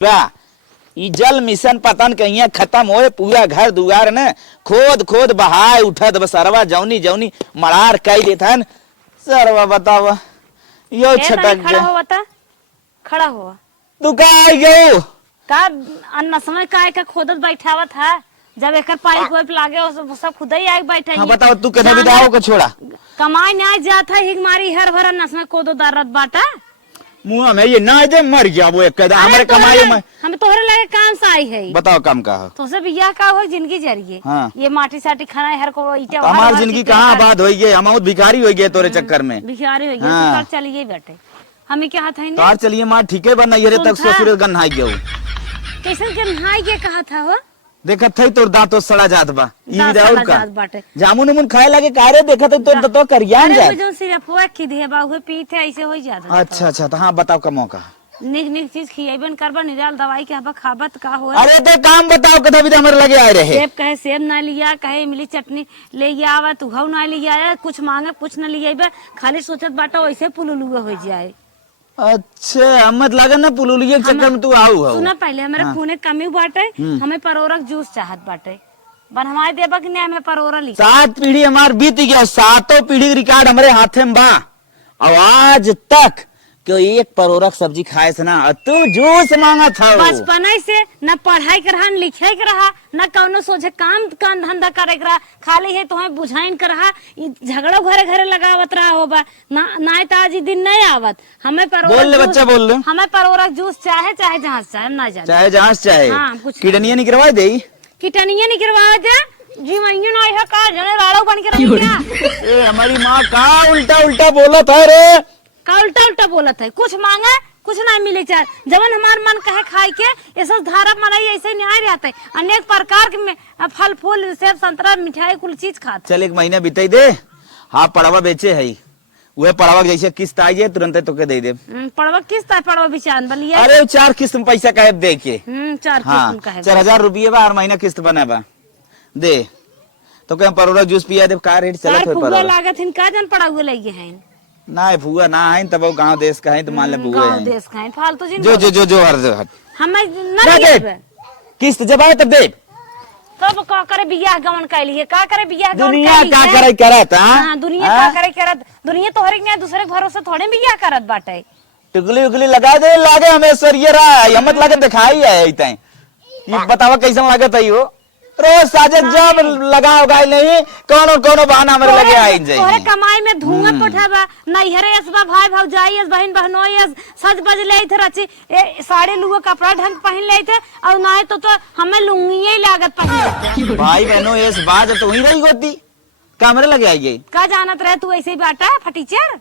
क्या ई जल मिशन पतन कहीं खत्म होए पूरा घर दुआर न खोद खोद बहाय उठत बसरवा जौनी जौनी मरार कई देथन सरवा बतावा यो छटक खड़ा हुआ था खड़ा हुआ तू का आई गयो का अन्ना समय का खोदत बैठावा था जब एक पाइप वाइप लागे सब खुद ही आके बैठे। हाँ बताओ तू कने विदाओ का छोड़ा कमाई नहीं जाता हिग मारी हर भर अन्ना समय कोदो दारत बाटा मुंह में ये ना दे मर गया वो एक कदा हमारे कमाई में हमें तोहरे लगे काम से आई है। बताओ काम का तो से बियाह का हो जिंदगी जरिए हाँ। ये माटी साटी खाना हर को ईटा हमार जिंदगी कहाँ आबाद हो गई हम भिखारी हो गए तोरे चक्कर में भिखारी हो हाँ। गए चलिए बेटे हमें क्या हाथ है तार चलिए माँ ठीक है बना ये तक ससुर गन्हाई गयो कैसे गन्हाई के कहा था वो देखा थे तोर दांतो सड़ा जात बा ई विदाउट का बाटे जामुन उमुन खाए लगे कारे देखा तो तोर तो करियान जा अरे जो सिर्फ हुआ कि दे बाबू पीते ऐसे हो जाता। अच्छा अच्छा तो हाँ बताओ का मौका निक निक चीज खियाबन करबा निराल दवाई के हबा खाबत का हो। अरे तो काम बताओ कथा भी हमारे लगे आए रहे सेब कहे सेब ना लिया कहे इमली चटनी ले आवा तू हव ना लिया आया कुछ मांगे कुछ ना लिया खाली सोचत बाटा वैसे पुलुलुआ हो जाए। अच्छा हमत लगा ना पुलुलिया के चक्कर में तू आऊ हो सुना पहले हमारे खूने कमी बाटे हमें परोरक जूस चाहत बाटे बन हमारे देबा कि नहीं हमें परोरा ली 7 पीढ़ी हमार बीत गया 7 पीढ़ी रिकॉर्ड हमारे हाथे में बा और आज तक क्यों एक परोरक सब्जी खाए से ना तू जूस मांगा था बचपन से न पढ़ाई कर रहा न लिखे कर रहा न कौनो सोचे काम धंधा करे कर रहा खाली है तुम्हें बुझाइन कर रहा झगड़ा घरे घरे लगावत रहा होबा ना तो आज दिन नहीं आवत हमें बोल ले बच्चा बोल ले हमें परोरक जूस चाहे चाहे जहाँ चाहे ना जाए चाहे जहाँ चाहे हाँ, किडनिया निकलवा दे किटनिया निकलवा दे जी वही ना है का जने लाड़ो बन के रह गया। ए हमारी माँ का उल्टा उल्टा बोला था रे का उल्टा उल्टा बोला था कुछ मांगे कुछ नहीं मिले चाहे जवन हमार मन कहे खाए के ऐसा धारा मलाई ऐसे नहीं रहता है अनेक प्रकार के फल फूल सेब संतरा मिठाई कुल चीज खाते। चल 1 महीना बीते दे हाँ पड़वा बेचे है वह पड़वा जैसे किस्त आई है तुरंत तोके दे दे पड़वा किस्त है पड़वा बिचान बलिए अरे 4 किस्त में पैसा कहे दे के 4 हाँ, किस्त कहे 4000 रुपये बा हर महीना किस्त बना बा दे तो क्या परोरा जूस पिया दे का रेट चलत है परोरा लागत हिन का जन पड़ा हुए लगे हैं ना फुआ ना है तब गांव देश का है तो मान ले फुआ गांव देश का है फालतू जिन जो हर हमें ना दे किस्त जब आए तब दे तब का करे बियाह गमन कैलिए का करे बियाह गमन दुनिया का करे करत हां दुनिया का करे करत दुनिया तोहरे के दूसरे के भरोसे थोड़े बियाह करत बाटे टुकली उगली लगा दे लागे हमें सरियरा हमत लागे दिखाई है इतै ये बतावा कैसन लागत है वो रोज साजत जब लगा उगाई नहीं कोनो कोनो बहाना हमरे लगे आई जाई तोहरे कमाई में धुआं पठाबा नैहरे असबा भाई भौजाई अस बहन बहनोई अस सज बज ले थे रची साड़े लुआ कपड़ा ढंग पहन ले थे और ना तो हमें लुंगी ही लागत पहन भाई बहनों इस बात तो ही रही होती कमरे लगे आई का जानत रहे तू ऐसे ही बाटा फटीचर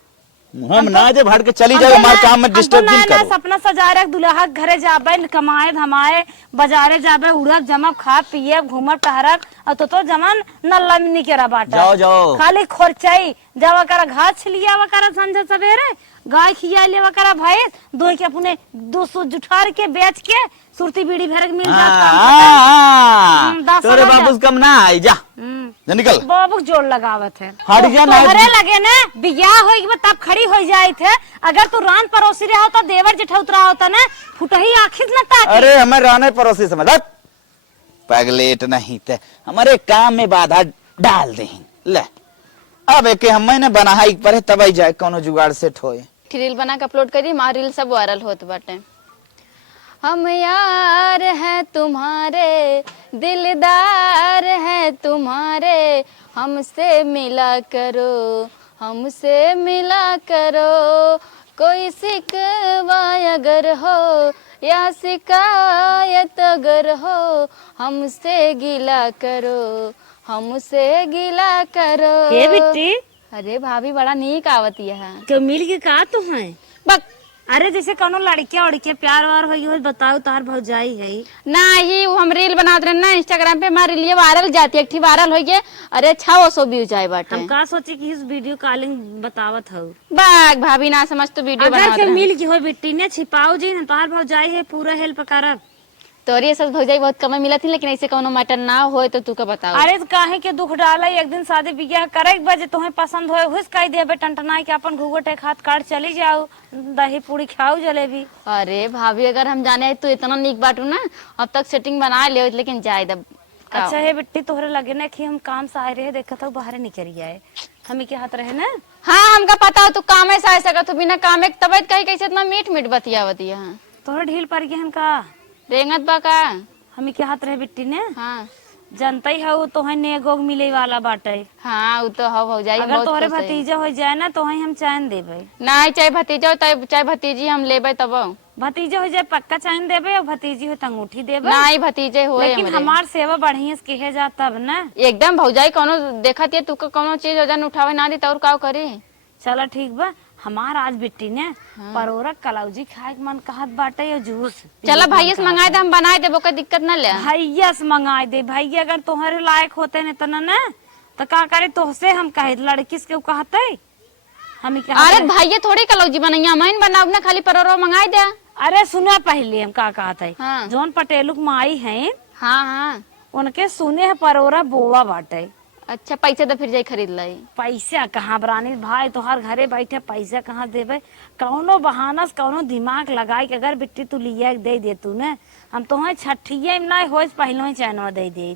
हम ना जे भड़ के चली जाए हमारे काम में डिस्टर्ब नहीं करो सपना सजा रख दुल्हा घरे जाबे कमाए धमाए बाजारे जाबे उड़ब जमब खा पिए घूमब टहरब और तो जमान नल्ला मिनी के बाटा जाओ जाओ खाली खोरचाई जावा करा घास लिया वा करा संझा सवेरे गाय खिया लेवा करा भैंस दो के अपने 200 जुठार के बेच के सुरती बीड़ी भर के मिल जाता तोरे बाबू कम ना आई जा निकल बाबू जोड़ लगावत है हट गया ना तोहरे लगे ना बियाह होई तब खड़ी हो जाए थे अगर तू रान परोसी रहा होता देवर जेठौतरा होता ना फुटही आखिर न ताकि अरे हमें रहने पड़ोसी समझ पगलेट नहीं थे हमारे काम में बाधा डाल दे ले अब एक हम ने बना पर तब आई जाए कोनो जुगाड़ से ठोए रील बना के अपलोड करी मार रील सब वायरल होत बाटे। हम यार हैं तुम्हारे दिलदार हैं तुम्हारे हमसे मिला करो हमसे मिला करो कोई शिकवा अगर हो या शिकायत अगर हो हमसे गिला करो हमसे गिला करो। हे बिट्टी अरे भाभी बड़ा नीक आवती है तो मिल के का तू है बक अरे जैसे कोनो लड़के उड़के प्यार वार हो बताओ तार भौजाई है ना ही हम रील बनाते रहे ना इंस्टाग्राम पे हमारी रील वायरल जाती है एक वायरल हो गए अरे 600 व्यूज आए बाटे हम का सोचे कि इस वीडियो कॉलिंग बतावत हो बाग भाभी ना समझ तो वीडियो अगर बनाते के मिल के हो बिट्टी ने छिपाओ जी तार भौजाई है पूरा हेल्प करब तोरी सब भौजाई बहुत कम मिला थी, लेकिन ऐसे कोनो मैटर ना हो तो तू का बताओ। अरे तो काहे के दुख डाला, एक दिन शादी बियाह करे के बजे तुम्हें पसंद होए हुस कह देबे टंटनाई के अपन घूघटे खात काट चली जाओ, दही पूरी खाओ जलेबी। अरे भाभी अगर हम जाने तू इतना निक बाटू ना, अब तक सेटिंग बना ले, लेकिन जाए दब। अच्छा है बिट्टी, तोहरे लगे ना कि हम काम से आए रहे, देखा था बाहर निकल आए, हमें के हाथ रहे ना। हाँ हमका पता हो तू काम ऐसा ऐसा कर, तू बिना काम एक तबियत कही कैसे इतना मीठ मीठ बतिया। तोहरे ढील पड़ गया हमका, रेंगत बा का? हमें के हाथ रहे बिट्टी ने। हाँ जनता ही है तो नेगोग मिले वाला बाटे। हाँ वो तो हो जाए। अगर तोहरे भतीजा हो जाए ना तो हम चैन देबे। नहीं चाहे भतीजा हो चाहे भतीजी हम लेबे तब। भतीजा हो जाए पक्का चैन देबे, और भतीजी हो अंगूठी देबे। नहीं भतीजे हो, लेकिन हमार सेवा बढ़िया से कहे जा तब ना। एकदम भौजाई कोनो देखत है तू का कोनो चीज वजन उठावे ना दी तो और का करी। चला ठीक बा, हमार आज बिट्टी ने परोरा कलौजी खाए के मन कहत बाटे, और जूस। चला भैया से मंगाए दे, हम बनाए देबो, कोई दिक्कत ना ले। भैया से मंगाए दे, भैया अगर तोहरे लायक होते न तना ना तो का करे, तोहसे हम कहे लड़की से कहते हमें क्या। अरे भैया थोड़ी कलौजी बनैया मैन बनाऊ ना, खाली परोरा मंगाए दे। अरे सुना पहले हम का कहते हाँ। जौन पटेलुक माई है, हाँ हाँ उनके सुने है परोरा बोवा बाटे। अच्छा पैसे तो फिर जाई खरीद लाई। पैसा कहाँ बरानी भाई, तोहार घरे बैठे पैसा कहाँ देवे, कौनो बहाना से कौनो दिमाग लगाई के अगर बिट्टी तू लिया दे दे तू ने, हम तुम्हें छठिया में नहीं हो पहले ही चैनवा दे दे।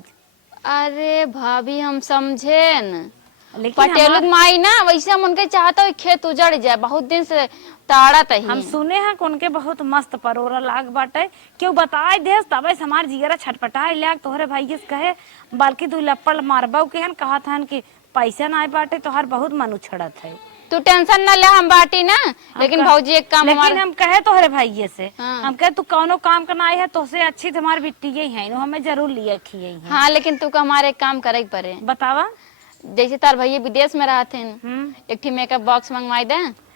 अरे भाभी हम समझे न, लेकिन पटेलुक माई ना वैसे हम उनके चाहता हो खेत उजड़ जाए, बहुत दिन से ताड़ा तही। हम सुने हैं कि उनके बहुत मस्त परोरा लाग बाटे, क्यों बताए दे तबे हमार जिगरा छटपटाए लाग तोहरे भाई से कहे, बल्कि तू लप्पड़ मारबो के हन कहा था कि पैसा ना बाटे तोहार बहुत मन उछड़त है। तू टेंशन न ले, हम बाटी ना। लेकिन भौजी एक काम लेकिन हम कहे तोहरे भाई से, हाँ। हम कहे तू कौनो काम करना आई है तो से अच्छी तुम्हारी बिट्टी ही है, हमें जरूर लिया खिए है। हाँ लेकिन तू का हमारे एक काम करे पड़े। बतावा। जैसे तार भैया विदेश में रहते एक ठी मेकअप बॉक्स मंगवाई दे।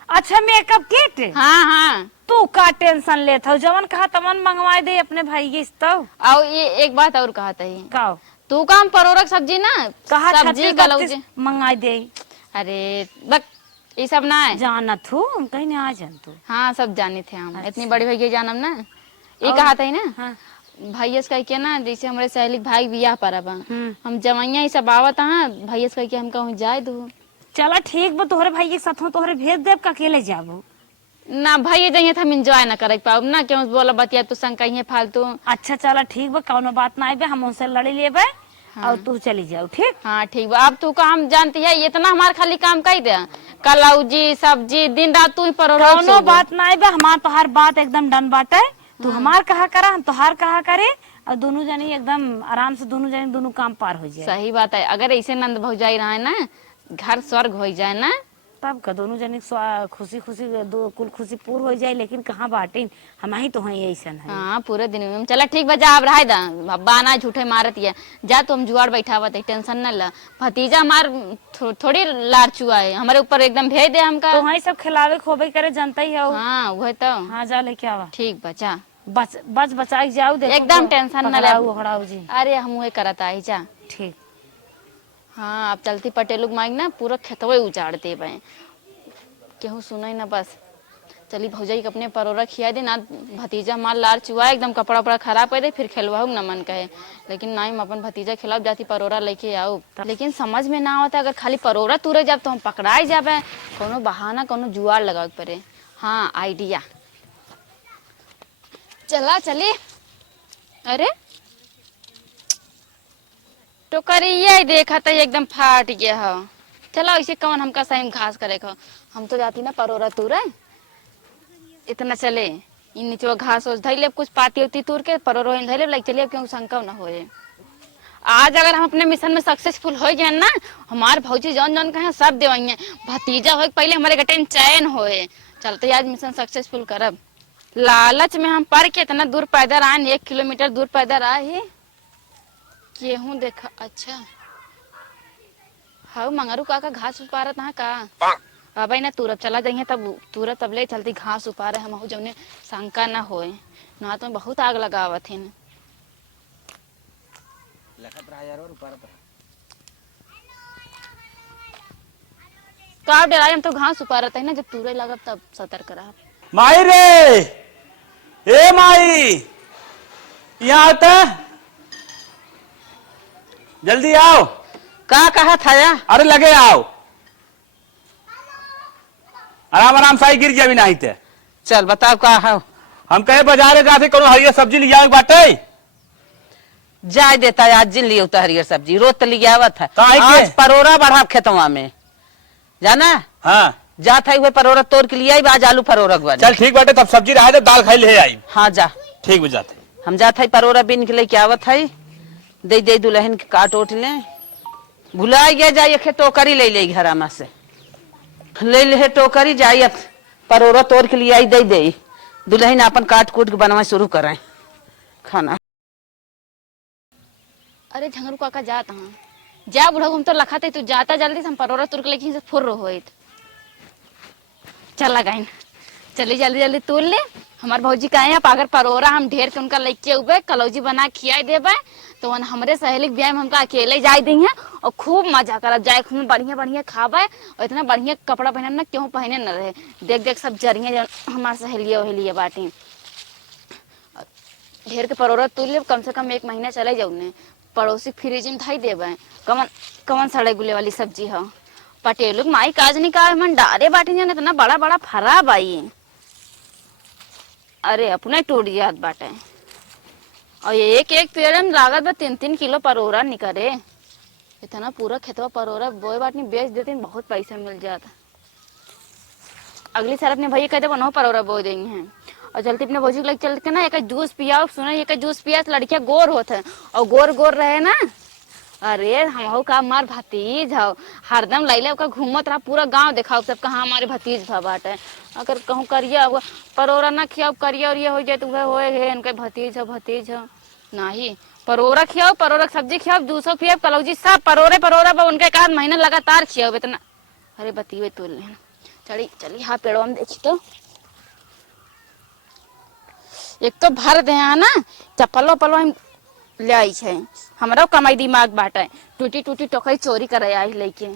अच्छा मेकअप किट। हाँ हाँ तू का टेंशन लेत हो, जवन कहा तमन मंगवाई दे अपने भाई तो। और ये एक बात और कहा था, का तू काम परोरक सब्जी ना, कहा सब्जी कलौजी मंगाई दे। अरे बक ये सब ना है। जानत हूँ, हम कहीं नहीं आ जान तू। हाँ सब जाने थे हम। अच्छा। इतनी बड़ी भैया जानम ना। ये कहा था ना हाँ। भैया से कह के ना, जैसे हमारे सहेली भाई बियाह पर हम जवैया ये सब आवत हाँ, भैया से कह के हम कहूँ जाए दू। चला ठीक बा, तोहरे भाई के साथ तोहरे भेज देव का अकेले जाबू ना भैया जाइए तो हम इंजॉय ना कर पाऊ ना, क्यों बोला बतिया तू संग कहीं फालतू। अच्छा चला ठीक बा, कौनो बात ना आए, हम उनसे लड़ी लेबे। और तू चली जाओ ठीक। हाँ ठीक बा, अब तू का हम जानती है इतना हमार खाली काम कही दे, कलौजी सब्जी दिन रात तू ही परोरा। कौनो बात ना आए, हमार तोहार बात एकदम डन बाटे। तू हमार कहा करा, हम तोहार कहा करे, और दोनों जनी एकदम आराम से दोनों जनी दोनों काम पार हो जाए। सही बात है, अगर ऐसे नंद भौजाई रहे ना घर स्वर्ग हो जाए ना, तब का दोनों जनी खुशी खुशी दो कुल खुशी पूर हो जाए। लेकिन कहाँ बाटे, हम ही तो हैं ऐसा है। हाँ पूरे दिन में चला ठीक बजा, अब रह दा बाना झूठे मारत है जा, तो हम जुआर बैठावत है, टेंशन न ला। भतीजा हमार थोड़ी लारचुआ है, हमारे ऊपर एकदम भेज दे हमका। तो वही सब खिलावे खोबे करे जनता ही है। हाँ वही तो। हाँ जा लेके आवा। ठीक बचा बच बचा के जाऊ, देखो एकदम टेंशन न ले। हड़ाऊ जी। अरे हम वही करत आई जा। ठीक। हाँ अब चलती पटेलुक मांग ना पूरा खेतवे उजाड़ दे बे, केहू सुनाई ना बस। चली भौजाई के अपने परोरा खिया दे ना, भतीजा माल लार चुआ एकदम कपड़ा उपड़ा खराब कर दे, फिर खेलवाऊ ना मन कहे। लेकिन ना हम अपन भतीजा खिलाओ जाती परोरा लेके आओ। लेकिन समझ में ना आता, अगर खाली परोरा तुरे जाब तो हम पकड़ाई जाबे, कोनो बहाना कोनो जुआर लगावे पड़े। हाँ आइडिया चला चली। अरे टोकरिया देखा था एकदम फाट गया है। चलो इसे कौन हमका सही घास करे खो, हम तो जाती ना परोरा तूरे इतना चले इन नीचे घास धर ले, कुछ पाती होती तूर के परोरो धर ले लग चलिए, क्यों शंका ना होए। आज अगर हम अपने मिशन में सक्सेसफुल हो गए ना, हमार भौजी जौन जौन कहे सब देवाइए, भतीजा हो पहले हमारे गटे चयन होए। चलते आज मिशन सक्सेसफुल करब। लालच में हम पढ़ के इतना दूर पैदल आए, 1 किलोमीटर दूर पैदल आए केहू देखा। अच्छा हाँ मंगारू काका घास उपारत ना का, अब ना तुरंत चला जाइए, तब तुरंत तब ले चलती घास उपारे हम जौने शंका ना होए, ना तो बहुत आग लगावत है। तो आप डराए, हम तो घास उपारत है ना, जब तुरे लगब तब सतर्क रहा। माई रे, ए माई, यहाँ आता, जल्दी आओ। का कहा था या? अरे लगे आओ, आराम आराम से गिर गया भी नहीं थे। चल बताओ का है? हम कहे बाजार का थे कोनो हरियर सब्जी ले आओ बाटे। जाय देता है, आज जिन लिए होता हरियर सब्जी रोज तो लिया आवत है। काहे के? आज परोरा बढ़ा खेतवा में जाना। हाँ जात है हुए परोरा तोड़ के लिए आई, आज आलू परोरा बनी। चल ठीक बाटे, तब सब्जी रहा तो दाल खाई ले आई। हाँ जा, ठीक बुझाते। हम जात है परोरा बिन के लेके आवत है। दे दे दुल्हन के काट ओट ले, भुला गया जाइए खे टोकरी ले ले घर में से ले ले टोकरी जाइए परोरा तोड़ के लिए आई। दे दे दुल्हन अपन काट कूट के बनवा शुरू करें खाना। अरे झंगरू काका जात हाँ जा बुढ़ा हम तो लखाते तू जाता जल्दी से हम परोरा तुर के लेकिन से फुर होइत। चल लगाइन चली जल्दी जल्दी तोड़ ले। हमार भौजी कहे हैं अगर परोरा हम ढेर के उनका लेके उबे कलौजी बना खिया देबे तो हमरे सहेली के ब्याह में हमका अकेले जाए दी है और खूब मजा करब जाए खूब बढ़िया बढ़िया खाबे और इतना बढ़िया कपड़ा पहनब ना क्यों पहने न रहे। देख देख सब जरिया हमार सहेलिया वहेलिया बाटी। ढेर के परोरा तोड़ ले, कम से कम 1 महीना चले जाऊ ने। पड़ोसी फ्रिज में धाई देबे कवन कवन सड़े गुले वाली सब्जी है। पटेलू माई काज नहीं का मन डारे बाटी जाने इतना बड़ा बड़ा फरा बाई। अरे अपने टूट जात बाटे और एक एक पेड़ में लागत बा 3-3 किलो परोरा निकले। इतना पूरा खेतवा परोरा बोए बाटनी बेच देते बहुत पैसा मिल जाता। अगली साल अपने भैया कहते बनो परोरा बो देंगे हैं और जल्दी अपने भौजी को चल के ना एक जूस पियाओ। सुना एक जूस पिया तो लड़कियां गोर होते हैं और गोर गोर रहे ना। अरे हम का हमार भतीज हो हरदम लैले का घूमत रहा पूरा गांव दिखाओ सब कहाँ हमारे भतीज भा बाटे। अगर कहूँ करिया परोरा ना खियाओ करिया और ये हो जाए तो वह होए है इनके भतीज हो नहीं। परोरा खियाओ परोरा सब्जी खियाओ 200 पिया कलौजी सब परोरे परोरा बा उनके एक महीना लगातार खियाओ इतना। अरे बतीवे तोल लेना चली चली हाँ पेड़वा में देखी तो एक तो भर दे ना चप्पलो पलो ले आई छे। हमारा कमाई दिमाग बाटे टूटी टूटी टोकरी चोरी करे आई लेके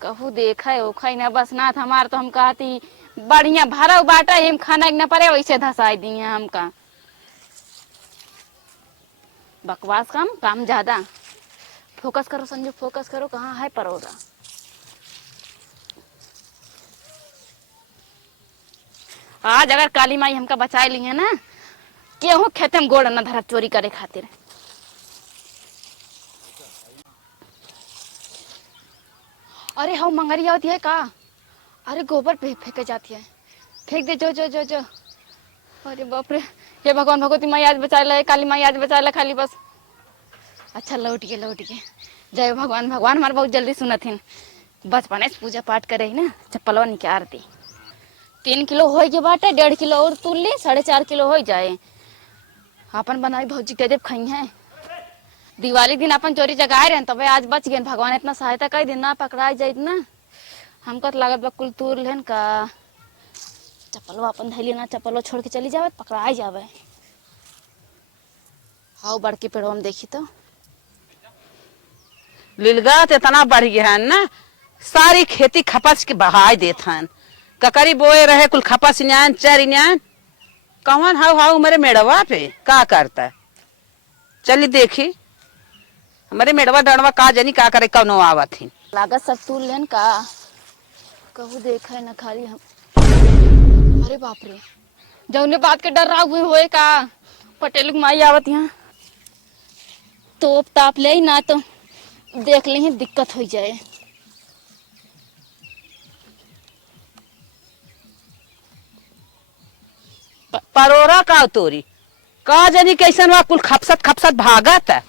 कहू देखा ओखा ना बस ना हमार तो हम कहती बढ़िया भरा बाटा हम खाना न पड़े वैसे धसाई दिए हमका। बकवास काम ज्यादा। फोकस करो संजू फोकस करो कहाँ है परोरा। आज अगर काली माई हमका बचा ली है ना केहू खेते में गोड़ न धरब चोरी करे खातिर। अरे हाँ मंगरिया होती है का। अरे गोबर फेंके जाती है फेंक दे जो जो जो जो। अरे बाप रे हे भगवान भगवती माई आज बचा ले काली माई आज बचा ले खाली बस। अच्छा लौट के जय भगवान भगवान हमारे बहुत जल्दी सुनथिन। बचपने से पूजा पाठ करे ना चप्पलवा निकाल दी 3 किलो हो के बाटे 1.5 किलो और तुल ली 4.5 किलो हो जाए। अपन बनाई भौजी के देव खाई है दिवाली दिन अपन चोरी जगाए रहे तब आज बच गए। भगवान इतना सहायता कर दिन ना पकड़ा जाए ना हमको तो लागत बा कुल तूर लेन का। चप्पलो अपन धैली ना चप्पलो छोड़ के चली जावे पकड़ा जावे। हाउ बड़के पेड़ों में देखी तो लिलगात इतना बढ़ गया है ना सारी खेती खपस के बहाय देत हन। ककरी बोए रहे कुल खपस न्यान चर न्यान कौन हाउ मेरे मेड़वा पे का करता है। चली देखी हमारे मेड़वा डड़वा का जनी का करे कौनो आवत ही लागत सब तूल लेन का कहू देखा है ना खाली हम। अरे बाप रे जौने बात के डर रहा हुए होए का पटेल की माई आवत यहाँ तोप ताप ले ना तो देख ले दिक्कत हो जाए। परोरा का तोरी का जनी कैसन वा कुल खपसत भागत है।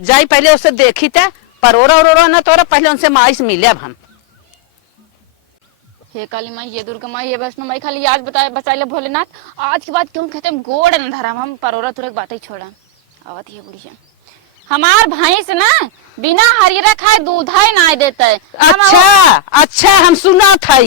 जाई पहले उससे देखी थे परोरा उरोरा न तोरा पहले उनसे माइस मिले अब हम। हे काली माई ये दुर्गा माई ये वैष्णो माई खाली आज बताए बचाइले भोलेनाथ आज के बाद क्यों कहते हम गोड़ न धरा हम परोरा तुरक बातें छोड़ा आवत ये बुढ़िया। हमार भैंस ना बिना हरियरा खाए दूध ही ना देते। अच्छा हम सुना था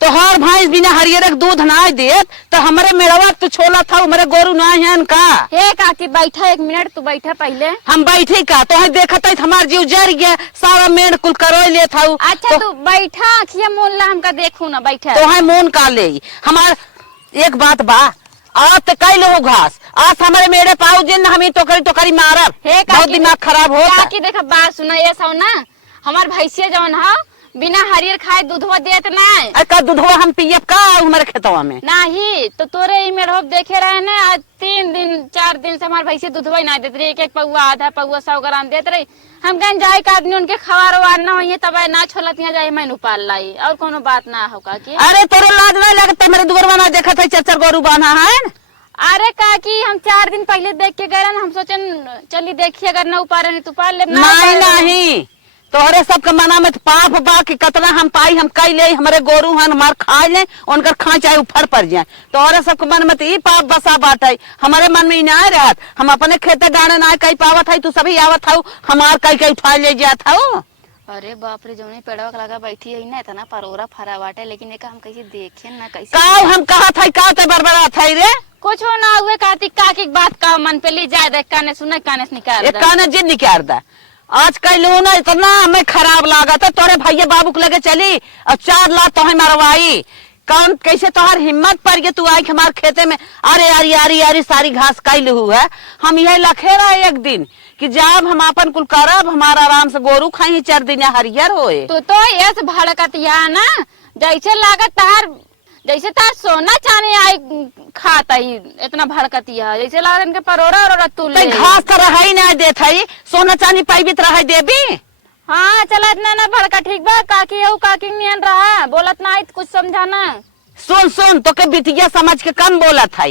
तो हर भैंस बिना हरियर दूध ना देत तो हमारे मेड़वा तो छोला था हमारे गोरू ना है का। हे काकी बैठा 1 मिनट तू बैठा पहले। हम बैठे का तो देखा था हमार जीव जर गया सारा मेड़ कुल करो ले था। अच्छा तू बैठा अखिया मोल ला हमका देखू ना बैठा तो है मोन का ले हमार एक बात बा आज तो कई लोग घास आज हमारे मेरे पाऊ जिन हम तो करी मारब हे बहुत दिमाग खराब होता काकी देखा बात सुना ये सब ना हमार भैंसिया जवन है बिना हरियर खाए दूधवा देत नहीं का दूधवा हम पियब का हमारे खेतवा में नहीं तो तोरे ही में रोप देखे रहे ना आज 3 दिन 4 दिन से हमारे भैंसी दूधवा ही ना देत रही एक पौवा आधा पौवा 100 ग्राम देत रही हम कहीं जाए का आदमी उनके खवार वार ना होइए तब ना छोलत यहाँ जाए मैंने पाल लाई और कोनो बात ना हो काकी। अरे तोरे लाज नहीं लगता मेरे दुगरवा ना देखा था 4 गोरू बांधा है। अरे काकी हम 4 दिन पहले देख के गए हम सोचन चली देखिए अगर न उपारे नहीं तो पाल ले नहीं तोहरे सबके मना में पाप बा कि कतना हम पाई हम कई ले हमारे गोरू हन हमार खा ले उनकर खा चाहे उफर पड़ जाए तोहरे सबके मन में ई पाप बसा बाटे हमारे मन में ना रहत हम अपने खेते डाणे ना कई पावत है तू सभी आवत हूँ हमार कई उठा ले जात हूँ। अरे बाप रे जौने पेड़वा के लगा बैठी है ना इतना परोरा फरा बाटे लेकिन एक हम कैसे देखे ना कैसे का हम कहा था का ते बरबरा था रे कुछ हो ना हुए कार्तिक काकी बात का मन पे ली जाए देख काने सुने काने से निकाल एक काने जिद निकाल दा आज कल लो ना इतना हमें खराब लगा था तोरे भैया बाबू के लगे चली और 4 लाख तो मरवाई कौन कैसे तोहर हिम्मत पड़ गई तू आई हमारे खेते में अरे यारी यारी यारी सारी घास कैल हुआ हम यह लखे रहे एक दिन कि जब हम अपन कुल करब हमारा आराम से गोरू खाई 4 दिन हरियर होए तो ये भड़कतिया ना जैसे लागत तार जैसे तार सोना चाने आई खाता ही इतना भड़कतिया जैसे लागत इनके परोरा और तुल घास तो रहा ही ना देत है सोना चांदी पाई तो रहा देबी। हाँ चला इतना ना भड़का ठीक बा काकी हो काकी नियन रहा बोलत ना कुछ समझाना सुन तो के बिटिया समझ के कम बोलत है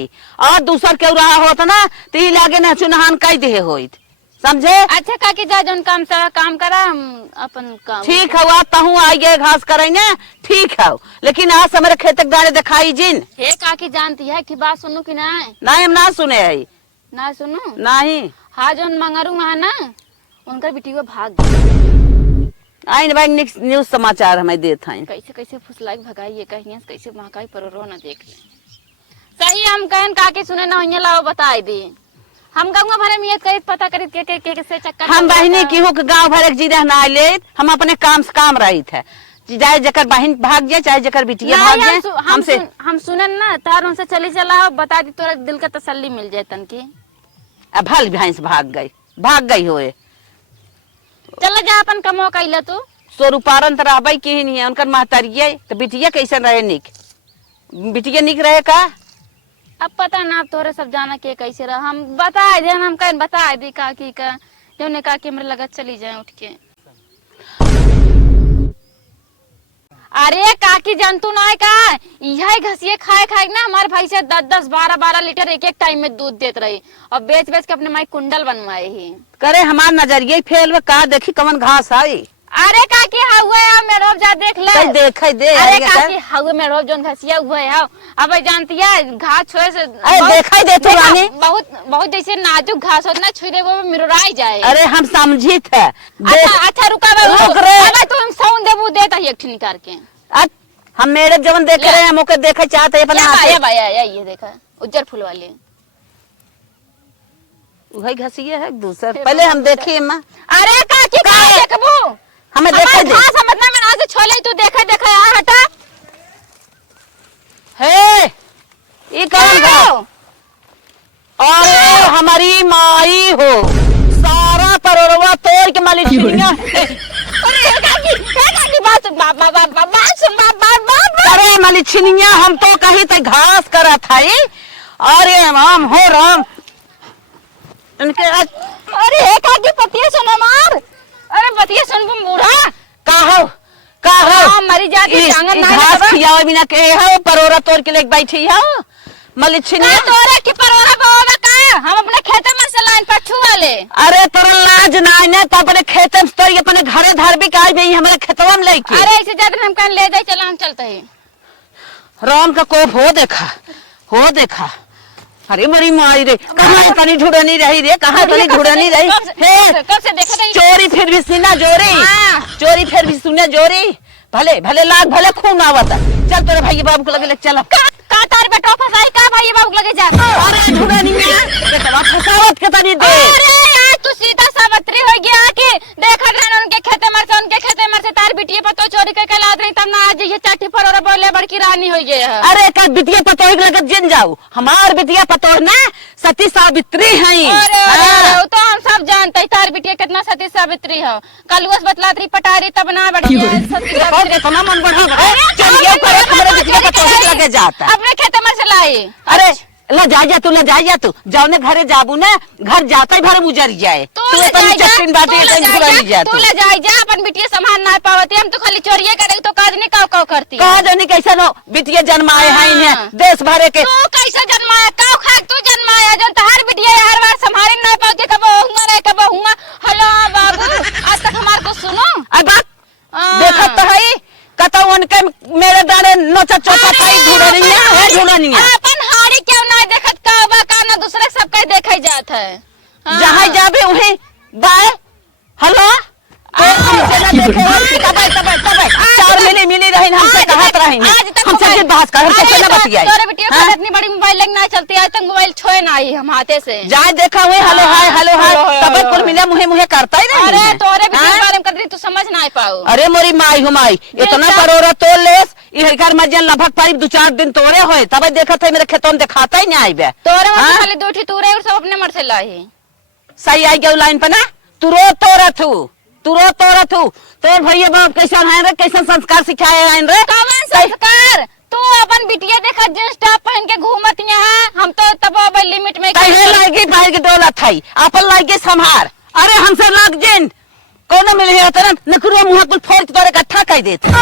और दूसर के रहा होता ना तो ही लागे ना चुनहान कई दे होइत समझे। अच्छा काकी जा जोन काम से काम करा हम अपन काम ठीक है आप तहू आइए घास करेंगे ठीक है लेकिन आज हमारे खेत गाड़े दिखाई जिन हे काकी जानती है कि बात सुनू कि नहीं नहीं हम ना सुने है ना सुनू नहीं हाँ जोन मंगरू वहाँ ना उनकर बेटी को भाग गई आइन भाई न्यूज समाचार हमें देते हैं कैसे कैसे फुसलाई भगाई कहीं कैसे महकाई परोरो ना देख ले सही हम कहन काकी सुने ना होइए लाओ बताई दी हम गाँव भरे में कही पता करी के से चक्कर हम बहनी की हो गाँव भर एक जीरा ना ले हम अपने काम से काम रही थे चाहे जकर बहन भाग जाए चाहे जकर बिटिया भाग जाए हमसे हम सुनन ना तार उनसे चली चला बता दी तोरा दिल का तसल्ली मिल जाए तन की अब भल भैंस भाग गई होए चल जा अपन कमो कैला तू स्वरूपारन तो रहबे की ही नहीं है उनकर महतरिया तो बिटिया कैसे रहे निक बिटिया निक रहे का अब पता ना अब तोरे सब जाना के कैसे रहा हम बता दे हम कहीं बता दी काकी का जो ने काकी मेरे लगत चली जाए उठ के अरे काकी जंतु ना का यही घसिए खाए खाए ना हमारे भाई से 10-10 12-12 लीटर एक टाइम में दूध देते रही और बेच के अपने माई कुंडल बनवाए ही करे हमार नजरिया फेल का देखी कमन घास आई अरे काकी हुए में रोब जा देख ले देख दे अरे काकी हुए में रोब जोन घसिया हुए है अब जानती है घास छोए से देखा दे तू रानी बहुत बहुत जैसे नाजुक घास होता ना छुई दे वो मिरुराई जाए अरे हम समझी थे अच्छा रुका बाबू तुम साउंड देबू देता ही एक ठिन करके हम मेरे जवन देख रहे हैं मौके देखे चाहते हैं अपने ये देखा उज्जर फूल वाले वही घसिए है दूसर पहले हम देखिए मां अरे काकी का देखबू हमें देखा दे समझना में आज छोले तू देखा देखा यार हटा हे ये कौन है अरे हमारी माई हो सारा परोरवा तोड़ के माली चिड़िया अरे काकी बात सुन अरे माली चिड़िया हम तो कहीं तक घास करा था अरे राम हो राम इनके अरे काकी पतिया सुन मार अरे पतिया सुन बूढ़ा का हो मरी जाती आंगन ना घास खियावे बिना के हो परोरा तोड़ के लेके बैठी हो मलिछिनिया तोरा की परोरा बाबा का हम अपने खेते में से लाइन पछू वाले अरे तोरा लाज ना ने तो अपने खेते में तोरी अपने घरे धर भी काई भी हमारे खेतवा में लेके अरे ऐसे ज्यादा हम कहीं ले जाए चला हम चलते हैं राम का कोप हो देखा अरे मरी माई रे कहाँ तनी ढूंढनी रही रे कहाँ तनी ढूंढनी रही कब से देखा नहीं चोरी फिर भी सीना जोरी चोरी फिर भी सुने जोरी भले भले लाग भले खून आवता चल तोरे भाई बाबू को लगे चल का तार बेटो फसाई का भाई बाबू लगे जा अरे ढूंढनी बेटा फसावत के तनी दे अरे यार तू सीधा सावत्री हो गया कि देखा रहन उनके खेते में से तार बिटिया पर तो चोरी करके लाद रही तब ना आज ये चाटी फरोरा बोले बड़की रानी परेशानी हो गई है। अरे का बिटिया पतोह के लगत जिन जाऊ, हमार बिटिया पतोह ना सती सावित्री है। अरे तो हम सब जानते हैं तार बिटिया कितना सती सावित्री है। कलुस बतलात्री पटारी तब ना बढ़िया सती सावित्री। इतना मन बढ़ा चलिए पर हमारे बिटिया पतोह के लगे जाता। अपने खेत में से लाई। अरे ला जा तू जाओ घरे जाबू ना, घर जाता ही भर मुजर जाए। तू ले जाए जा अपन बिटिया संभाल ना पावती। हम तो खाली चोरिये करे तो काज नहीं काव करती। कहा जानी कैसा नो बिटिया जन्माए हैं देश भरे के। तू कैसे जन्माया काव खाक तू जन्माया जन तहार बिटिया हर बार संभाल ना पावती। कब होऊंगा रे कब होऊंगा। हेलो बाबू आज तक हमार को सुनो। अब देखत तो है कतो उनके मेरे दाने नोचा चोचा खाई ढूंढनिया अपन हारी क्यों ना देखत कावा का ना दूसरे सब कह देखै जात है। जहाँ जाबे वहीं बाय हेलो तब मिली रही हमसे कहत रही हमसे फिर बहस कर हमसे कैसे बतियाई। तोरे बिटिया इतनी बड़ी मोबाइल लेके ना चलती आज तक मोबाइल छोए ना आई हम हाथे से। जाए देखा हुए हेलो हाय तब कुल मिले मुहे करता ही नहीं। अरे तोरे बिटिया बारे में कदरी तू समझ ना पाऊ। अरे मोरी माई हुमाई इतना करोड़ा तोड़ लेस ये घर मजन लगभग पारी 2-4 दिन तोड़े होए तब देखा था मेरे खेतों में दिखाता ही नहीं आई बे। तोरे में खाली दूठी तूरे और सब अपने मर से लाई। सही आई गई लाइन पर ना तू रो तोर भैया बाप कैसा है रे कैसा संस्कार सिखाए हैं रे। कौन संस्कार तू अपन बिटिया देखा जींस टॉप पहन के घूमत यहाँ। हम तो तब लिमिट में कहे लागी पार की दौलत थई अपन लागी संभार। अरे हमसे लग जिन कोनो मिले है तरन नकरो मुंह कुल फोड़ के तोरे इकट्ठा कर देते। हम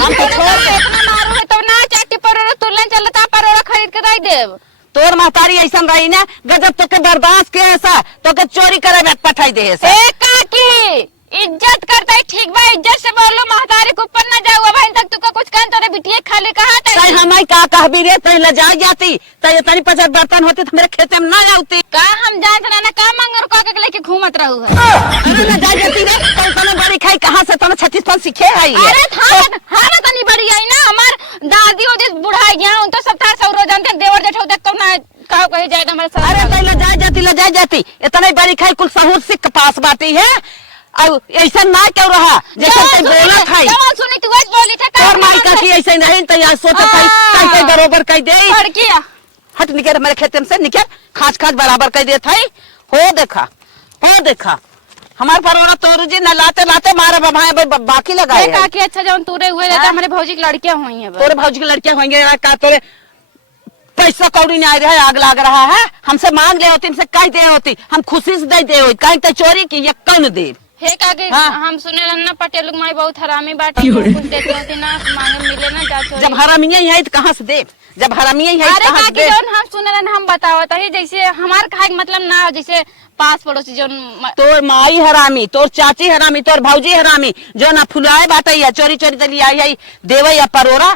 तो इतना मारू है तो ना चाटी पर तुलन चलता पर खरीद के दे देव। तोर महतारी ऐसा रही ना गजब तो के बर्दाश्त के ऐसा तो के चोरी करे में पठाई दे ऐसा। ए काकी इज्जत करता है ठीक बा इज्जत से बोलो महतारी के ऊपर ना जाओ। अब तक तुको कुछ कहन तोरे बिटिया खाली कहा था हमारी का कहबी रे तय ले जा जाती तय तनी 50 बर्तन होती तो मेरे खेते में ना आती का हम जान ना का मंगर का के लेके घूमत रहू है। अरे ले जा जाती रे तने बड़ी खाई कहां से तने 36 पन सीखे है। अरे हां तनी बड़ी आई ना हमार दादी ओदी बुढ़ाई गया उन तो सब तार सब जानते देवर जेठो देख को ना का कहे जाए हमारे साथ। अरे तय ले जा जाती इतने बड़ी खाई कुल सहूर सिख पास बाती है और ऐसा ना क्यों रहा जैसे तय बोला खाई सुनी तू आज बोली था और माई का की ऐसे नहीं तो यार सोचा था कैसे बरोबर कह दे लड़किया हट निकल मेरे खेत से निकल खास बराबर कह दे था। हो देखा हमारे परवाना तोरू जी न लाते मारे बाबा बाकी लगाए काकी अच्छा जब तूरे हुए रहता हमारे भौजी की लड़कियां हुई हैं। तोरे भौजी की लड़कियां होंगे का तोरे पैसा कौड़ी नहीं आ रहा है आग लाग रहा है हमसे मांग ले होती हमसे कह दे होती हम खुशी से दे होती कहीं तो चोरी की या कौन दे। हे काकी हम सुने ना पटेल लोग माई बहुत हरामी बाटे कुछ देते होती ना मांगे मिले ना जा चोरी। जब हरामिया ही है तो कहां से दे जब हरामिया ही है अरे काकी जौन हम सुने ना हम बतावत है जैसे हमार खाए मतलब ना हो जैसे पास पड़ोसी जौन तोर माई हरामी तोर चाची हरामी तोर भौजी हरामी जो ना फुलाए बाटे या चोरी तली आई देवे या परोरा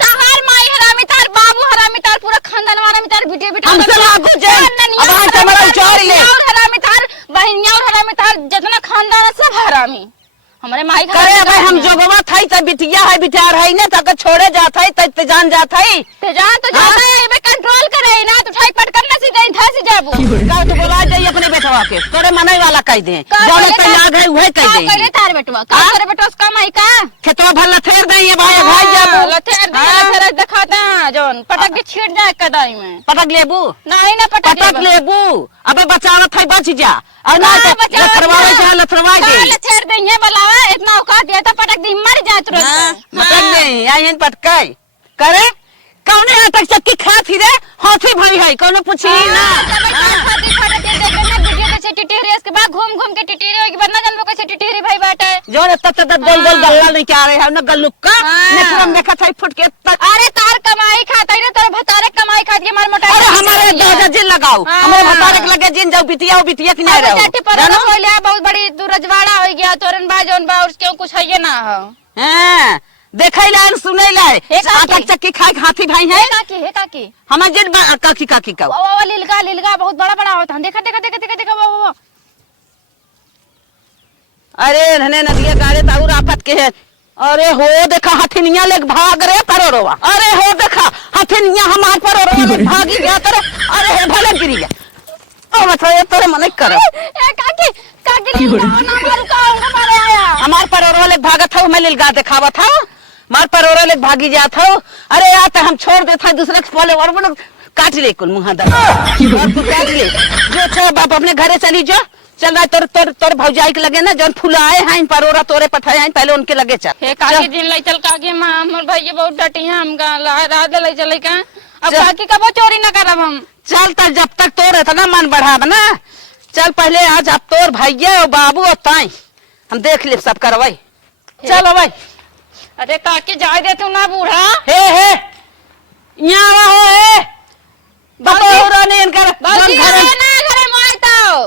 तार माई हरामी तार बाबू हरामी तार पूरा खानदान वाला में तार बेटे हमसे लागू जे अब हां हमारा चोरी है हरामी तार बहनिया और हरामी तार जितना खानदान सब हरामी हमारे माई करे भाई हम जोगवा थाई त बिटिया है बिटार है ना तक छोड़े जात है त जान जात है ते जान तो जाता है ये कंट्रोल करे ना तो ठाई पट करना सीधे इधर से जाबो का तो बोला जाई अपने बेटवा के तोरे मनई वाला कह दे जोने पे लाग है वही कह दे करे तार बेटवा का करे बेटवा उसका माई का खेतवा भर लथेर दे ये भाई जाबो लथेर दिखाता जोन पटक के छीट जाए कदाई में पटक लेबू नहीं ना पटक लेबू अबे बचावत है बच जा और ना लथरवावे जा लथरवा दे लथेर देंगे बलावा इतना औकात दिया था पटक दी मर जाए तुरंत पटक नहीं आई पटकाई करे कौने अटक चक्की खाती रे हाथी भाई है कौनो पूछी ना टिटेरी के बाद घूम के टिटेरी होगी वरना जन लोग कैसे टिटेरी भाई बाटे जो रे तत गोल गल्ला नहीं क्या रहे है ना गल्लुक्का नेत्रम देखा था फुट के अरे तार कमाई खाता है तेरे भतारे कमाई खात के मार मोटा। अरे हमारे 2000 जिन लगाओ हमारे भतारे के लगे जिन जाओ बिटिया की नहीं रहो चाटी पर हो लिया बहुत बड़ी तू रजवाड़ा हो गया तोरन बा जोन बा उसके कुछ है ना हो हां देखै लाइन सुनै लाए आटा चक्की खाए हाथी भाई है काकी हमार जिन काकी का वो लिलगा बहुत बड़ा होता है देखा वो अरे धने नदिया गाड़े ताऊ आफत के है। अरे हो देखा हथिनिया लेक भाग रे परोरवा अरे हो देखा हथिनिया हमार परोरवा लेक भागी गया तेरे अरे हे भले गिरी गया ओ बताओ तोरे मन करो ए काकी ना मारू का मारे आया हमार परोरवा लेक भागत था मैं लिलगा दिखावा था मार परोरा ले भागी जात हो। अरे यार तो हम छोड़ देता दूसरा के पहले और बोलो काट ले कुल मुंह दर काट ले जो अच्छा बाप अपने घरे चली जो चल रहा तोर तोर तोर भौजाई के लगे ना जौन फूल आए हैं परोरा तोरे पठाए हैं पहले उनके लगे चल हे काकी दिन लै चल काकी मां हमर भैया बहुत डटी है हम रात लै चले का अब चल। काकी कबो चोरी ना करब हम। चल तक जब तक तोर है ना मन बढ़ा ना चल पहले आज अब तोर भैया और बाबू और ताई हम देख ले सब करवाई चल भाई। अरे काकी जाए दे तू ना बूढ़ा। हे यहाँ हो हे बतौरा ने इनका बाकी घर ना घरे मारताओ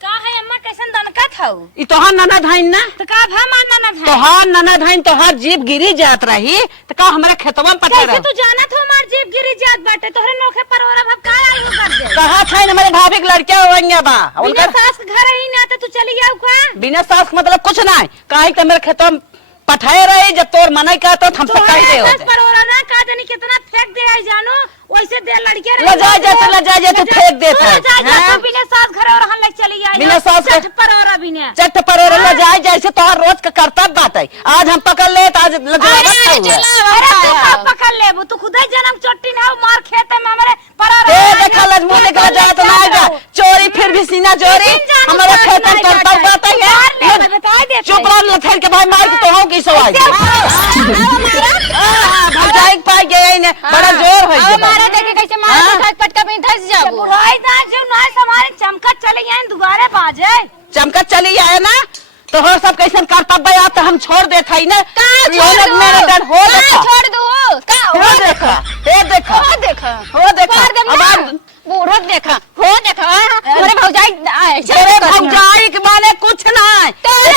का है अम्मा कैसन दनकत हौ ई तोहार ननद हईन ना तो का भा मानना ना था तोहार ननद हईन तोहार जीभ गिरी जात रही तो का हमारे खेतवा में पटे कैसे रह तू जानत हो मार जीप गिरी जात बाटे तोहरे नोखे परोरा भब का आलू कर दे कहा था हमारे भाभी के लड़किया होंगे बा बिना उनका सास के घर ही ना तो तू चली जाऊ का बिना सास के मतलब कुछ ना काहे कि मेरे खेतवा में पठाए रही जब तोर मनाई का तो हमसे कह दे तोहरे होते परोरा ना का जानी कितना फेंक दे आई जानो वैसे दे लड़के लजा जा तू फेंक देता है तू बिना सास घर और हम ले चली आई बिना सास के- परोरा बिना चट परोरे ल जाए जैसे तोहार रोज का कर्तव्य बात है आज हम पकड़ ले तो आज लगवावत अरे हुआ चला अरे तू का पकड़ ले तू खुद ही जन्म चोटी ना मार खेते में हमारे परोरा ए देखा लजमू निकल जाए तो ना आएगा चोरी फिर भी सीना चोरी हमारे खेत में तोड़ तोड़ बात है चुप रह लथेल के भाई मार के तो हो की सवाई भजाई पाई गए ने बड़ा जोर हो अब मारे देखे कैसे मारे तो पटका पे धस जाबू। बुराई ना जो ना हमारे चमका चले जाए दोबारा बाजे चमका चली आए ना तो हो सब कैसे कर्तव्य या तो हम छोड़ देता ही ना छोड़ मेरा डर हो देखा छोड़ दो का हो देखा ए देखा हो देखा हो देखा मार दे अब आप बूढ़ो देखा हो देखा मेरे भौजाई आए तेरे भौजाई के माने कुछ ना है तोरे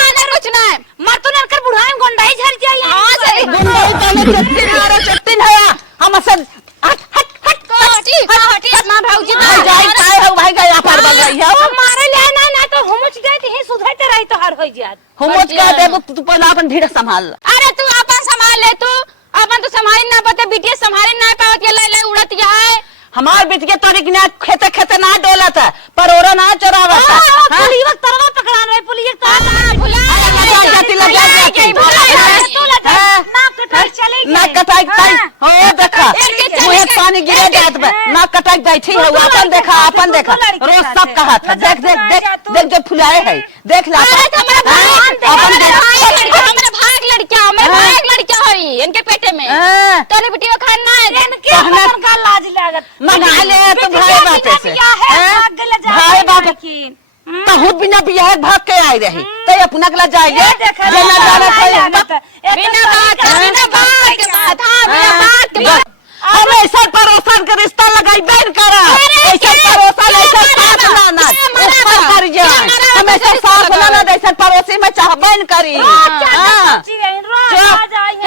माने कुछ ना है मर तू नरकर बुढ़ाई में गोंडाई झर जाए हां सही गुंडे तले चट्टी है हम सब हट हट हट हटी हटी मां भौजी भौजाई काय हो भाई गया पर बन रही है मारे ले ना ना तो हुमुच गए ती सुधरते रही तो हर हो जात हुमुच का देबो तू पहले अपन भीड़ संभाल अरे तू अपन संभाल ले तू अपन तो संभाल ना पते बिटिया संभाल ना पावत ये ले उड़त ये है हमार बिटिया तोरी के ना खेते खेते ना डोला था परोरा ना चरावा था पुलिस तरवा पकड़ा रहे पुलिस भुला ना कटाई चले ना कटाई हो देखा मुहे पानी गिरे जात बा ना कटाई बैठी है अपन देखा रोज सब कहा था देख देख देख देख जो फुलाए है देख ला अपन हमारे भाग लड़कियां होई इनके पेटे में तोरे बिटिया खाना है इनके अपन का लाज लागत मंगा ले तो भाई बाटे से भाई बाप बहुत बिना बियाह भाग के आई रही तो अपना के जाइए जना जाना बिना बात हां हम ऐसा परोसन के रिश्ता लगाई बैन करा ऐसा परोसन ऐसा साथ ना ना ऊपर कर जाए हम ऐसा साथ ना ना ऐसा पड़ोसी में चाह बैन करी हां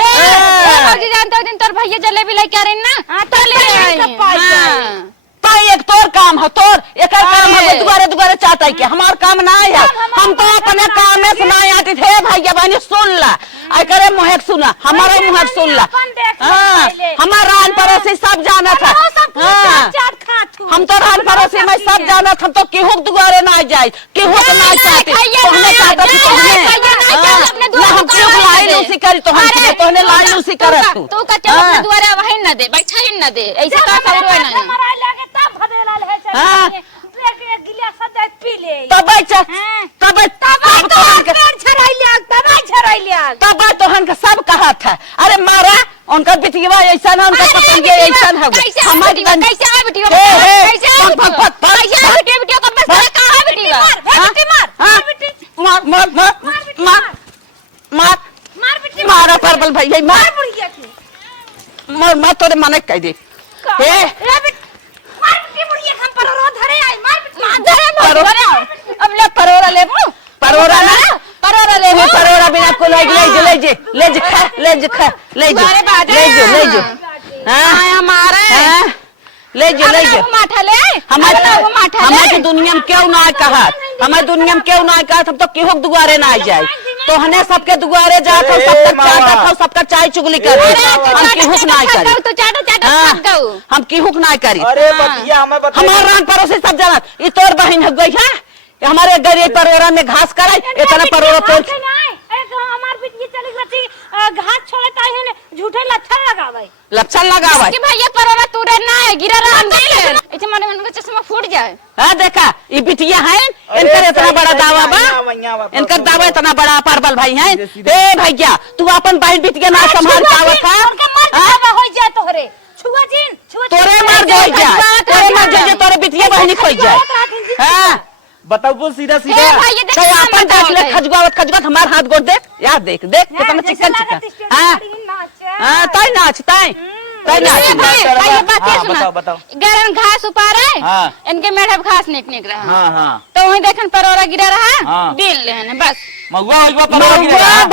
जानते हो दिन तोर भैया जलेबी लेके आ रहे ना तो ले आई ताई एक तोर काम है तोर एक काम है दुबारा दुबारा चाहता है कि हमार काम ना है हम तो अपने काम में सुना आती थे भैया बहनी सुन ला आई करे मुहक सुना हमारा मुहक सुन ला हमारा रान पड़ोसी सब जाना था हम तो रान पड़ोसी में सब जाना था तो केहू दुबारे ना जाए केहू ना चाहते तोहने चाहता थी तोहने हम क्यों लाई लूसी करी तोहने लाई लूसी कर तू का चल अपने द्वारा वहीं न दे बैठा ही न दे ऐसे का करो ना तोहन का सब कहा था अरे मारा उनका बिटिया ऐसा ना उनका पतंगे ऐसा है मारा परबल भैया मार मार तोरे माने कह दे अब ले परोरा ले परोरा ना परोरा बिना को ले जो हां ले जो माठा ले हमारे दुनिया में क्यों ना कहा हमारे दुनिया में क्यों ना कहा हम तो केहू दुआरे ना जाए तो हने सबके दुआरे जात हो सबका चाय चुगली कर हम केहू ना करी तो चाटा हम केहू ना करी अरे बतिया हमें बता हमार रान पड़ोसी सब जाना ये तोर बहन हो गई है हमारे गरीब परोरा में घास कराई इतना परोरा तोड़ हमार बिटिया चली गई घास छोड़े ताही ने झूठे लच्छन लगावे लक्षण लगावा कि भैया परोरा तूरे ना है गिरा रहा हम दिल इथे मारे मन का चश्मा फूट जाए। हाँ देखा ये बिटिया है इनकर इतना बड़ा दावा बा इनकर दावा इतना बड़ा परबल भाई है। ए भैया तू अपन बहन बिटिया ना संभाल पावत था हो जाए तोहरे छुआ जिन छुआ तोरे मार जाए तोरे बिटिया बहनी खोई जाए। हाँ बताओ बोल सीधा ए सीधा भैया देख तो अपन देख ले खजगावत हमार हाथ गोड़ देख यार देख कितना चिकन चिकन। हाँ ताई नाच ताई नाच भैया बात ये सुना बताओ गरन घास उपा रहे हाँ। इनके मेढब घास निक रहा हाँ हाँ तो वही देखन परोरा गिरा रहा हाँ। दिल लेने बस महुआ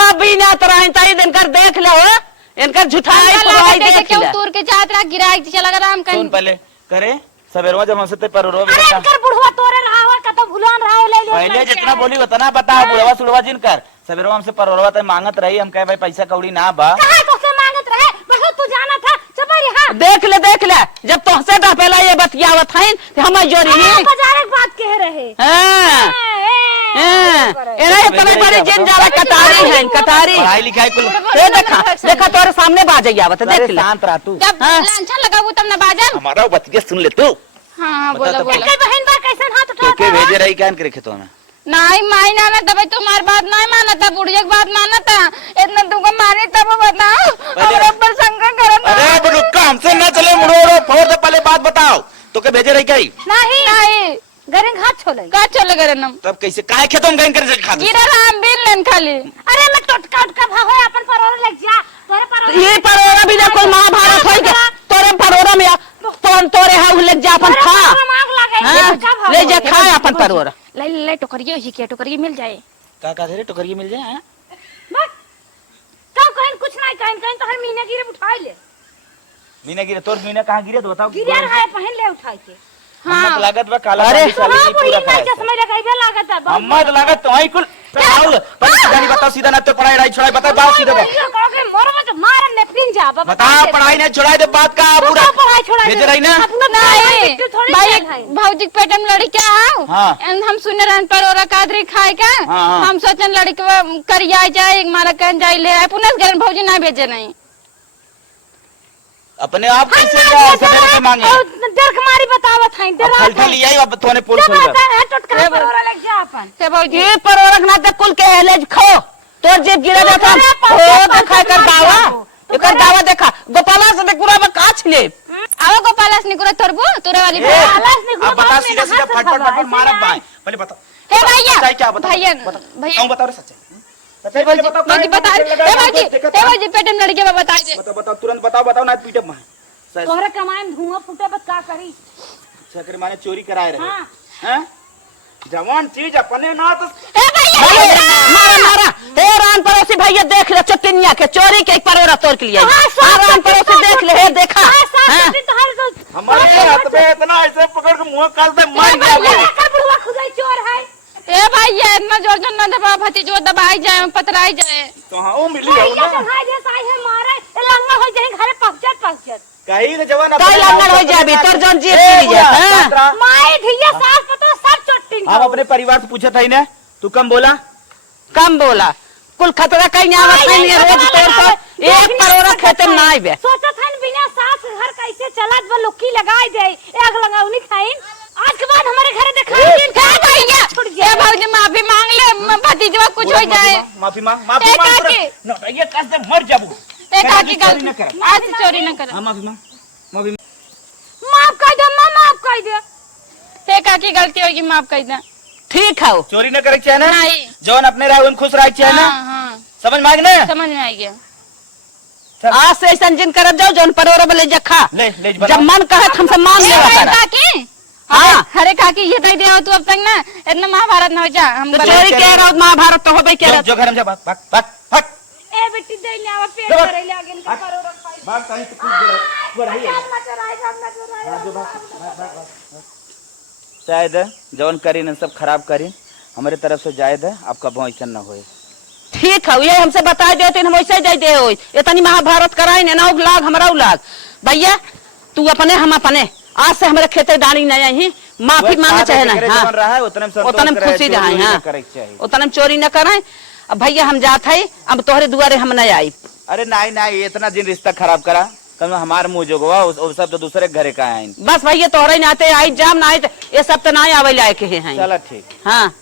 बाबी ना तरह ताई इनकर देख ले हो इनकर झुठाई पुरवाई देख क्यों ले तूर के जात रहा गिरा चला गया हम सुन कहीं पहले करे सवेरवा जब हमसे ते पर अरे इनकर बुढ़वा तोरे रहा हुआ कतो भुलान रहा हो ले ले पहले जितना बोली उतना बता बुढ़वा सुढ़वा जिन कर सवेरवा हमसे परवरवा ते मांगत रही हम कहे भाई पैसा कौड़ी ना बा कहां तो से मांगत रहे बहुत तू जाना था चपरी हां देख ले जब तोहसे दा पहला ये बतियावत हईन हम जोरी बाजार एक बात कह रहे हां इतने बड़ी जिन जाला कटारी है कटारी पढ़ाई लिखाई कुल ये देखा तोरे सामने बाजे आवत देख ले शांत रह तू जब लांछन लगाबू तब ना बाजन हमारा बतिया सुन ले तू हां बोला बोला कई बहन बा कैसन हाथ उठा के भेजे रही क्या करे खेतों में नहीं मायना ना तब तुम्हारी बात नहीं माना था बुढ़िया की बात माना था इतना तुमको माने तब बताओ और ऊपर शंकर करना अरे रुका हमसे न चले मुड़ो फोड़ से पहले बात बताओ तो के भेजे रही क्या नहीं गरन घात छोले का चले गए नम तब कैसे काहे खेतों में गइन करे खा गिरा राम बिल लेन खाली अरे मैं टटका उटका भागो अपन परोर लग जा तोरे परोर ये परोरा भी ना कोई महाभारत होई के तोरे परोरा में तोरे हाउ लग जा अपन खा मांग लागे ले जा खा अपन परोरा ले ले टोकरिया ही किया टोकरिया मिल जाए का रे टोकरिया मिल जाए बस तो कहीं कुछ नहीं कहीं तो हर महीने गिरे उठाई ले मीना गिरे तोर मीना कहां गिरे तो बताओ गिरे है पहन ले उठाई के हाँ लागत बा काला अरे, साली हां पूरा बुढ़ी ना चश्मा लगाइबे लागत है अम्मद लागत तो आई कुल आओ पर जानी बताओ सीधा ना तो पढ़ाई राई छोड़ाई बताओ बात सीधा कहोगे मोर मत मार ने पिन जा बता पढ़ाई नहीं छोड़ाई दे बात का पूरा पढ़ाई छोड़ा भेज रही ना नहीं भाई भौजी के पेट में लड़का आओ हाँ। हम सुने रहन परोरा कादरी खाए का हाँ। हम सोचन लड़का करिया जाए मारा कन जाए ले पुनः घर भौजी ना भेजे नहीं अपने आप कैसे ऐसे करके मांगे डर कमारी बतावत है डर फलफल लिया अब तूने पोल खोल है टटका परोरा लग जा अपन से भौजी ये परोरा ना तक कुल के हेले खो तोर जेब गिरा जाता ओ देखा कर दावा एकर दावा देखा गोपाला से देख पूरा काछ ले आओ गोपालस निकुरा तोरबो तोरे वाली अब बता सीधा सीधा फट मार भाई पहले बता हे भैया सच्चाई क्या बता भैया भैया बता रे सच्चाई सच्चाई पहले बताओ भौजी बता हे भौजी पेट में लड़के बता दे बताओ तुरंत बताओ ना पीटे में तोरे कमाए में धुआं फूटे बस का करी चक्कर माने चोरी कराए रहे हां हैं जवान चीज अपने ना तो हे भैया मारा हे रान पड़ोसी भैया देख ले चुटकिनिया के चोरी के एक परोरा तोड़ के लिए रान पड़ोसी देख ले हे देखा हमारे हाथ में इतना ऐसे पकड़ के मुंह काल दे मार बुढ़वा खुदाई चोर है ए भैया इतना जोर जोर ना दबा भतीजो दबाई जाए पतराई जाए तो हां वो मिली है भैया तो भाई जे साई है मारे लंगा हो जाए घरे पहुंचत कहीं रे जवान काई लंगड़ हो जाबी तोर जोन जीत के लिए हां माई ढिया सास पतो सब चोटिन हम अपने परिवार से पूछा था ही ना तू कम बोला कम बोला कुल खतरा कहीं ना आवत नहीं रोज तोड़ तो एक परोरा खेते में ना आइबे सोचत हन बिना सास घर कैसे चलत बा लुक्की लगाई दे एक लगाउनी खाइन आज के बाद हमारे घरे दिखाई दिन क्या भैया ए भौजी माफी मांग ले भतीजवा कुछ हो जाए माफी मांग ना ये कस से मर जाबू ए काकी गलती आज से चोरी न कर हां माफी मांग माफ कर दे माफ कर दे ते काकी गलती होगी माफ कर दे ठीक है चोरी न करे चाहिए ना नहीं जौन अपने रहे उन खुश रहे चाहिए ना हां समझ में आ गया समझ में आ गया आज से ऐसा जिन करत जाओ जौन परोरा ले जखा ले जब मन कहे हमसे मांग ले काकी हां अरे काकी ये दे दे तू अब तक ना इतना महाभारत न हो जा हम तो चोरी कह रहा महाभारत तो होबे के जो घर में जा भाग ए बेटी दे ले आवा पेट करे ले आगे इनका करोड़ खाई भाग कहीं तो कुछ बढ़ाई है ना चराए शायद जौन करी न सब खराब करी हमारे तरफ से जायद है आपका भौचन न होए ठीक है ये हमसे बता देते हम वैसे जाई दे होई इतनी महाभारत कराई ने ना लाग हमरा लाग भैया तू अपने हम अपने आज से हमारे खेते डाली नहीं आई माफी मांगे चाहे ना हां उतने में खुशी रहे हां उतने में चोरी न कराए अब भैया हम जात है अब तोहरे दुआरे हम नहीं आई अरे नहीं नहीं इतना दिन रिश्ता खराब करा कल हमार मुंह जोगवा वो सब तो दूसरे घरे का आइन। बस भैया तोहरे नाते आई जाम ना ये सब तो ना आवे लायक है। चला ठीक। हाँ